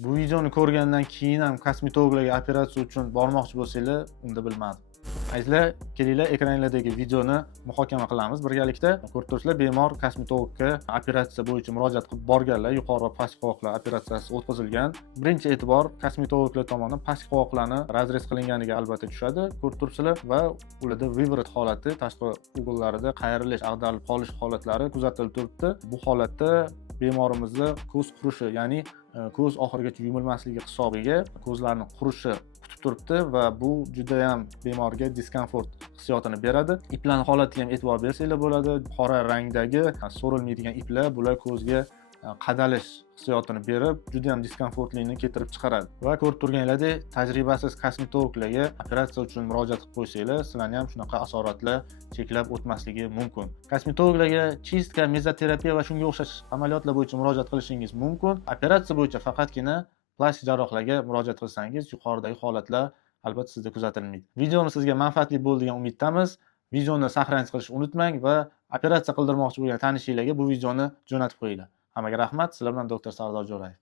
Bu videoni ko'rgandan keyin ham kosmetologlarga operatsiya uchun bormoqchi bo'lsanglar, unda bilmadim. Sizlar kelinglar ekranlardagi videoni muhokama qilamiz birgalikda. Ko'rib turibsizlar, bemor kosmetologga operatsiya bo'yicha murojaat qilib borganlar, yuqori va pastki qovoqlar operatsiyasi o'tkazilgan. Birinchi e'tibor kosmetologlar tomonidan pastki qovoqlarni razrez qilinganiga albatta tushadi. Ko'rib turibsizlar va ularda vibrat holati, tashqi ug'ullarida qayrilish, ag'darilib qolish holatlari kuzatilib turibdi. Bu holatda bemorimizda ko'z qurishi, ya'ni ko'z oxirigacha yumilmasligi hisobiga ko'zlarning qurishi kutib turibdi va bu juda ham bemorga diskomfort hissiyotini beradi. Iplarning holatiga ham e'tibor bersanglar bo'ladi. Qora rangdagi so'rilmaydigan iplar bular ko'zga qadalish hissiyotini berib, juda ham diskomfortlikni keltirib chiqaradi. Va ko'rib turganinglardek, tajribasiz kosmetologlarga operatsiya uchun murojaat qilib qo'ysanglar, sizlarni ham shunaqa asoratlar cheklab o'tmasligi mumkin. Kosmetologlarga chistka, mezoterapiya va shunga o'xshash amaliyotlar bo'yicha murojaat qilishingiz mumkin. Operatsiya bo'yicha faqatgina plastik jarrohlarga murojaat qilsangiz, yuqoridagi holatlar albatta sizda kuzatilmaydi. Videomiz sizga manfaatli bo'ldi degan umiddamiz. Videoni saqlanib qilishni unutmang va operatsiya qildirmoqchi bo'lgan tanishinglarga bu videoni jo'natib qo'yinglar. Hammaga rahmat. Sizlar bilan doktor Sardor Jo'rayev.